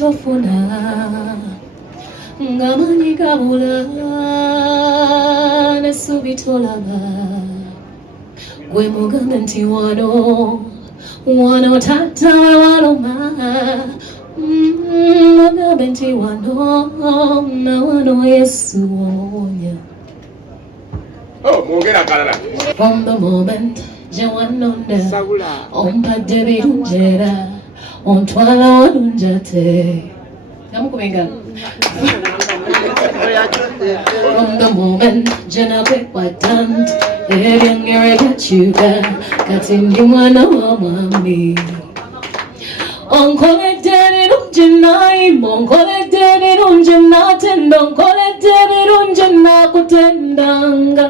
tofuna ngamanyi gabula nesubi tolaba gwe mugambe nti wano tata waloma mugambe nti wano Yesu owonya. From the moment Jawanonda on Paddebi Unjera on Twala Unjate. From the moment Janabe Watant, Evian got you got him you wanna me. On collected it on Janai, on collected it on Janat, and on collected it on Janakutendanga.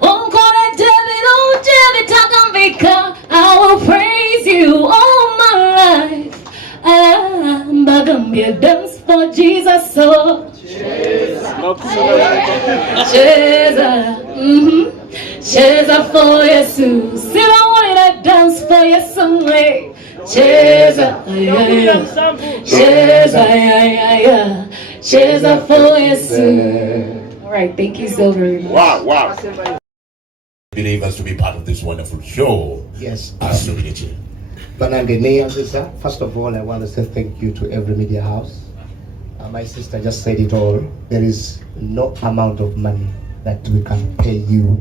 On collected it on Janitagambika, I will praise you all my life. I'm gonna dance for Jesus, so Cheza for Yesu. See, I wanted to dance for Yesu. Cheza, Cheza for Yesu. All right, thank you so very much. Wow. Believers to be part of this wonderful show. Yes. Absolutely. First of all, I want to say thank you to every media house. My sister just said it all. There is no amount of money that we can pay you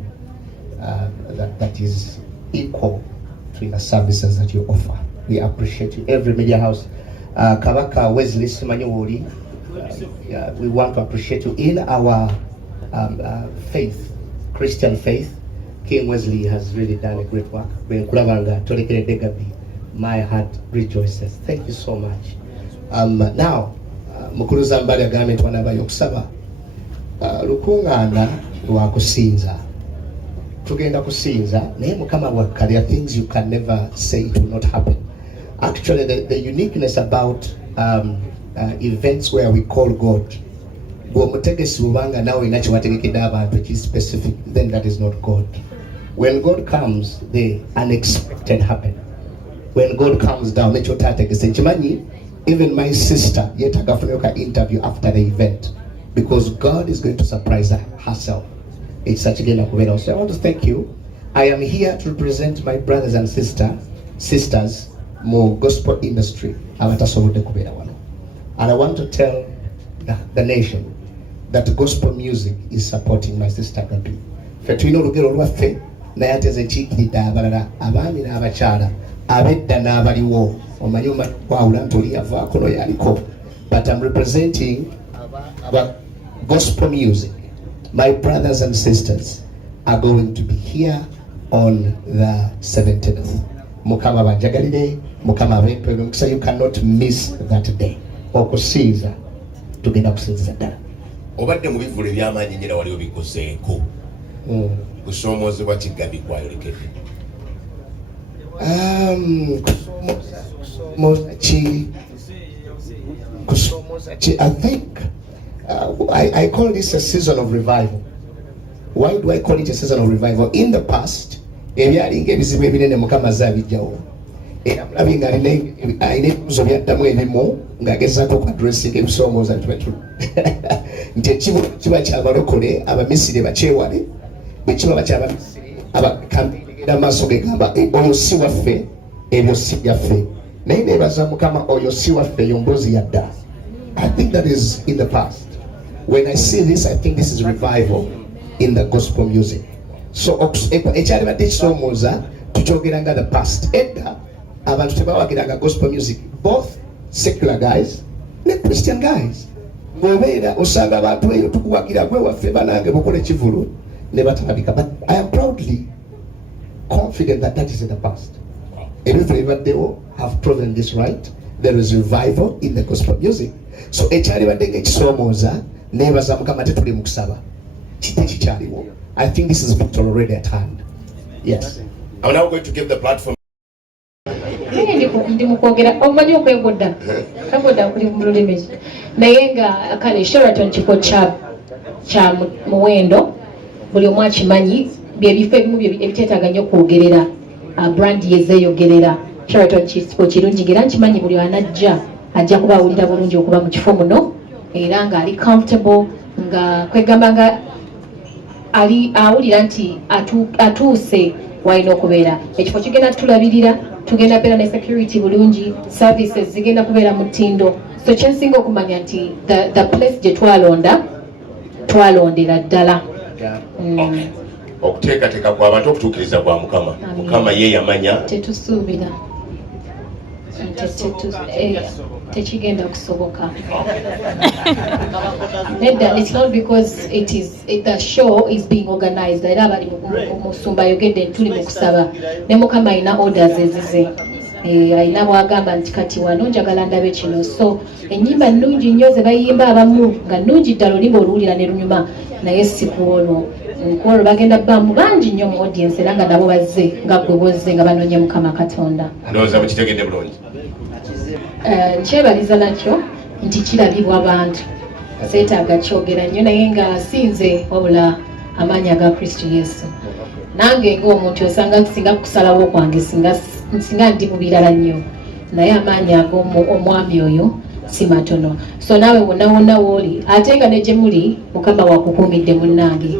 that is equal to the services that you offer. We appreciate you. Every media house. Kabaka Wesley Simanyoli, we want to appreciate you in our faith, Christian faith. King Wesley has really done a great work. Gabbi, my heart rejoices. Thank you so much. Now, Mukuluza Mbali agambye twanaba yokusaba lukungana lwa kusinza tugenda kusinza naye mukama wakka. There are things you can never say it will not happen. Actually, the uniqueness about events where we call God, bw'omutegesi bubanga nawe ina kyewategekedde abantu ekiri specific, then that is not God. When God comes, the unexpected happen. When God comes down, let your tategese nkimanyi. Even my sister yet agafunika interview after the event because God is going to surprise her herself. It's such a good opportunity. So I want to thank you. I am here to represent my brothers and sisters more gospel industry. And I want to tell the nation that gospel music is supporting my sister Gabbi. Fetuino lugero lwaffe naye ateze nkiikirira abalala abaami n'abakyala abedda n'abaliwo omanyi kwawula ntoli yavaako no yaliko. But I'm representing our gospel music. My brothers and sisters are going to be here on the 17th. Mukama bajagalire, Mukama bempe omukisa. You cannot miss that day. Okusinza tugenda kusinziza ddala. Obadde mu bivule by'amaanyi nnyina wali obikoseeko. Kusoomozebwa ki Gabbi kwayolekede? I think I call this a season of revival. Why do I call it a season of revival? In the past, ebyalinga ebizibu ebinene Mukama zaabijjawo. Era mulabi ng'alina ebibuuzo byaddamu ebimu ng'agezaako okwadressinga ebisoomooza nti ekibu kiba kyabalokole Abamisiri bakyewale, bwe kiba bakyabamisiri abakambeera maaso gegamba oyo si waffe, ebyo si byaffe. Naye neebaza Mukama, oyo si waffe, eyo mboozi yadda. I think that is in the past. When I see this, I think this is revival in the gospel music. So ekyalibadde ekisoomooza tukyogeranga the past. Edda abantu tebawagiranga gospel music, both secular guys ne Christian guys. Bw'obeera osanga abantu eyo tukuwagira gwe waffe banange bukola ekivulu ne batalabika. But I am proudly confident that that is in the past. Ebivulu ebibaddewo have proven this right. There is revival in the gospel music. So ekyalibadde ng'ekisoomooza neebaza Mukama tetuli mu kusaba kite kikyaliwo. I think this is victory already at hand. Yes. I'm now going to give the platform. Ndi mukwogera omanyi okwegodda kagodda kuli mu lulimi naye nga kale Sheraton kifo kya muwendo buli omu akimanyi byebifo ebimu ebiteetaaga nnyo kwogerera brand yezeeyogerera. Sheraton kifo kirungi era nkimanyi buli anajja ajja kubawulira bulungi okuba mu kifo muno era nga ali comfortable nga kwegamba nga ali awulira nti atuuse walina okubeera ekifo kigenda tulabirira tugenda beera ne security bulungi services zigenda kubeera mu ttindo so kyensinga okumanya nti the place gye twalondera ddala okuteekateeka kw'abantu okutuukiriza kwa mukama mukama ye yamanya tetusuubira tekigenda kusoboka nedda it's not because the show is being organized era abali musumba ayogedde tuli mu kusaba ne mukama alina orders ezize alina bwagamba nti kati wano njagala ndabe kino so ennyimba nnungi nnyo ze bayimba abamu nga nnungi ddala olimba oluwulira ne lunyuma naye si kuolwo nkuolwo bagenda bbamu bangi nnyo mu audience era nga nabo bazze nga gwe bozze nga banoonya mukama katonda ndowooza mukitegedde bulungi nkyebaliza nakyo nti kirabibwa abantu seetaaga kyogera nnyo naye nga sinze wabula amaanyi aga kristo yesu nange ng'omuntu osanga singa kusalawo kwange singa ndi mu birala nnyo naye amaanyi ag'omwami oyo si matono so naawe wonna wonna wooli ate nga ne gye muli mukama wakukuumidde munnange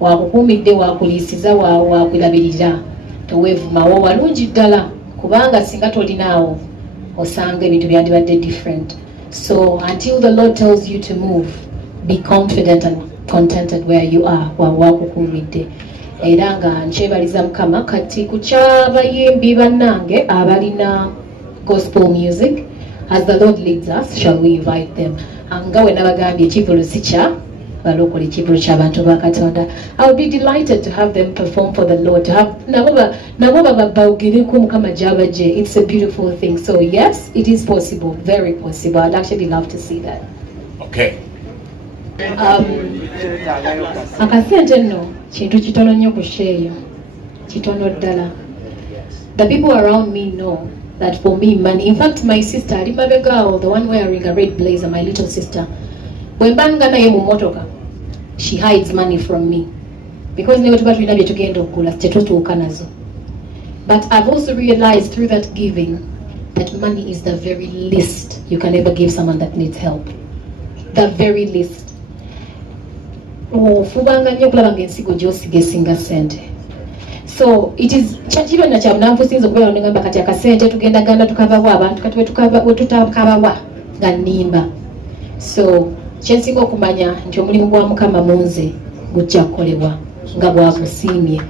wakukuumidde wakuliisiza wakulabirira toweevumawo walungi ddala kubanga singa tolinaawo osanga ebintu byandibadde different so until the Lord tells you to move be confident and contented where you are wakukuumidde era nga nkyebaliza mukama kati ku ky'abayimbi bannange abalina gospel music as the Lord leads us shall we invite them nga we nabagambye ekivulu si kya balokole ekivulu ky'abantu ba katonda I would be delighted to have them perform for the Lord to have nabo babogereko mukama gy'abagye it's a beautiful thing so yes it is possible very possible I'd actually love to see that okay akasente nno kintu kitono nnyo ku sheeyo kitono ddala the people around me know that for me money in fact my sister ali mabega the one wearing a red blazer my little sister bwe mbanga naye mu motoka she hides money from me because never tuba tulina bye tugenda okugula tetutuuka nazo but I've also realized through that giving that money is the very least you can ever give someone that needs help the very least ofubanga nnyo okulaba ng'ensigo gy'osiga esinga ssente so it is kyakibonna kyamunanfusinza okubeera negamba kati akasente tugenda ganda tukabawa abantu kati wetutakabawa nga nnimba so kyensinga okumanya nti omulimu gwa mukama munze gujja kukolebwa nga bwagusiimye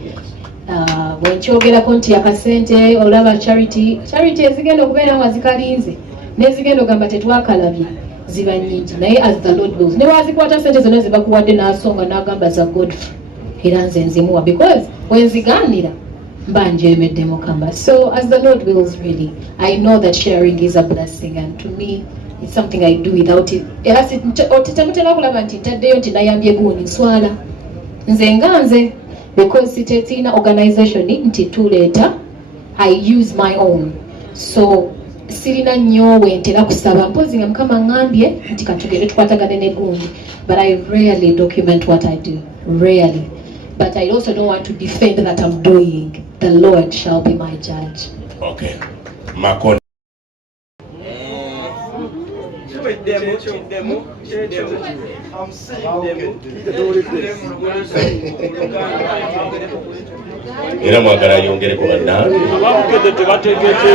bwenkyogerako nti akasente olaba charity ezigenda okubeera nga zikalinze n'ezigenda ogamba tetwakalabye ziba nyingi naye as the Lord wills ne wazikwata sente zonna zibakuwadde n'asonga n'agamba za Godfrey era nze nzimuwa because wenzigaanira mba njemedde mukama so as the Lord wills really I know that sharing is a blessing and to me it's something I do without it era temutera okulaba nti ntaddeyo nti nayambye guuni nswala nze nga nze because tetina organization nti tuleeta I use my own so sirina nnyo wentera kusaba mpozi nga mukama ngambye nti katugende tukwatagane ne gundi but I rarely document what I do rarely but I also don't want to defend that I'm doing the Lord shall be my judge okay Makon era mwagala yongereko bannange abamugedde tebategedde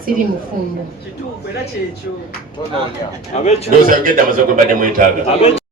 siri mufumbo ndowooza Ayogedde amaze kwebadde mwetaaga